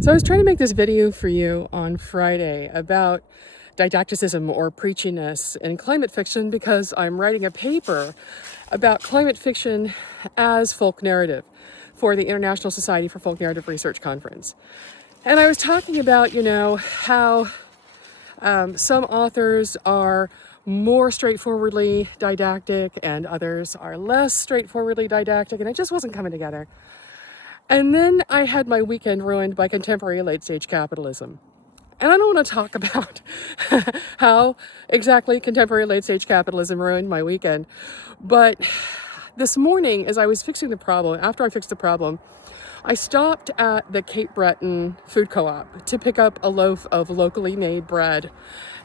So I was trying to make this video for you on Friday about didacticism or preachiness in climate fiction because I'm writing a paper about climate fiction as folk narrative for the International Society for Folk Narrative Research Conference. And I was talking about, how some authors are more straightforwardly didactic and others are less straightforwardly didactic, and it just wasn't coming together. And then I had my weekend ruined by contemporary late-stage capitalism. And I don't want to talk about how exactly contemporary late-stage capitalism ruined my weekend. But this morning, as I was fixing the problem, after I fixed the problem, I stopped at the Cape Breton food co-op to pick up a loaf of locally made bread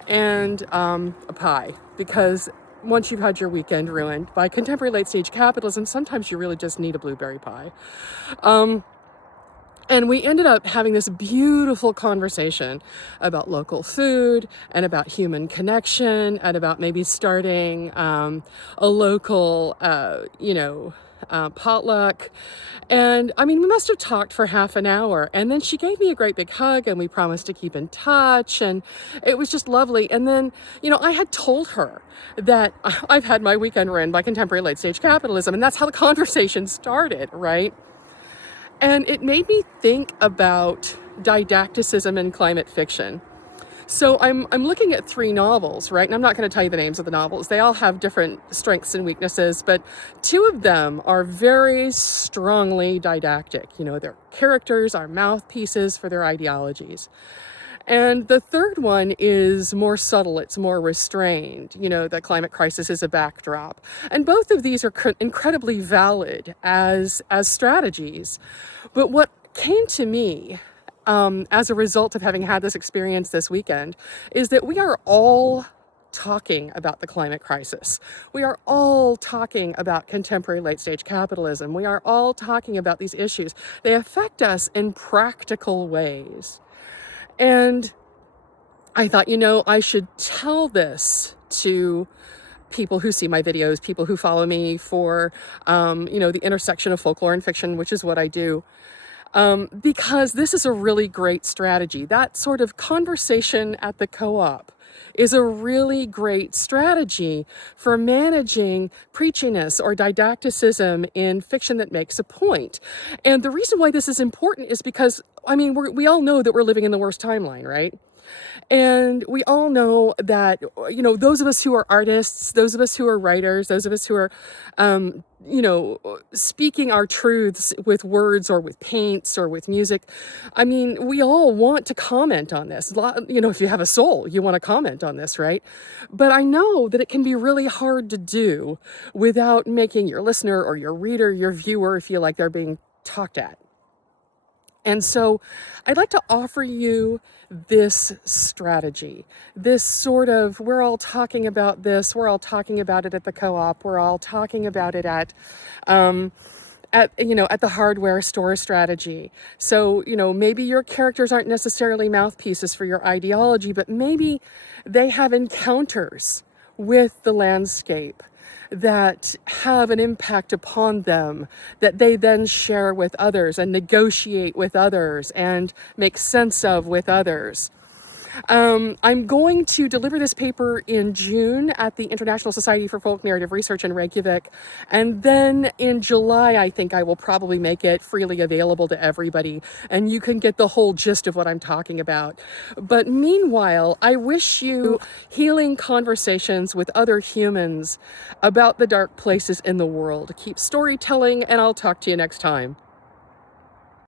and a pie, because once you've had your weekend ruined by contemporary late-stage capitalism, sometimes you really just need a blueberry pie. And we ended up having this beautiful conversation about local food and about human connection and about maybe starting a local, potluck. And I mean, we must have talked for half an hour. And then she gave me a great big hug and we promised to keep in touch. And it was just lovely. And then, I had told her that I've had my weekend ruined by contemporary late stage capitalism. And that's how the conversation started, right? And it made me think about didacticism in climate fiction. So I'm looking at 3 novels, right? And I'm not going to tell you the names of the novels. They all have different strengths and weaknesses, but 2 of them are very strongly didactic. Their characters are mouthpieces for their ideologies. And the 3rd one is more subtle, it's more restrained. The climate crisis is a backdrop. And both of these are incredibly valid as strategies. But what came to me as a result of having had this experience this weekend is that we are all talking about the climate crisis. We are all talking about contemporary late-stage capitalism. We are all talking about these issues. They affect us in practical ways. And I thought, I should tell this to people who see my videos, people who follow me for, the intersection of folklore and fiction, which is what I do. Because this is a really great strategy. That sort of conversation at the co-op is a really great strategy for managing preachiness or didacticism in fiction that makes a point. And the reason why this is important is because, we all know that we're living in the worst timeline, right? And we all know that, those of us who are artists, those of us who are writers, those of us who are, speaking our truths with words or with paints or with music, we all want to comment on this. If you have a soul, you want to comment on this, right? But I know that it can be really hard to do without making your listener or your reader, your viewer, feel like they're being talked at. And so I'd like to offer you this strategy, this sort of, we're all talking about this, we're all talking about it at the co-op, we're all talking about it at the hardware store strategy. So, maybe your characters aren't necessarily mouthpieces for your ideology, but maybe they have encounters with the landscape that have an impact upon them that they then share with others and negotiate with others and make sense of with others. I'm going to deliver this paper in June at the International Society for Folk Narrative Research in Reykjavik. And then in July, I think I will probably make it freely available to everybody. And you can get the whole gist of what I'm talking about. But meanwhile, I wish you healing conversations with other humans about the dark places in the world. Keep storytelling, and I'll talk to you next time.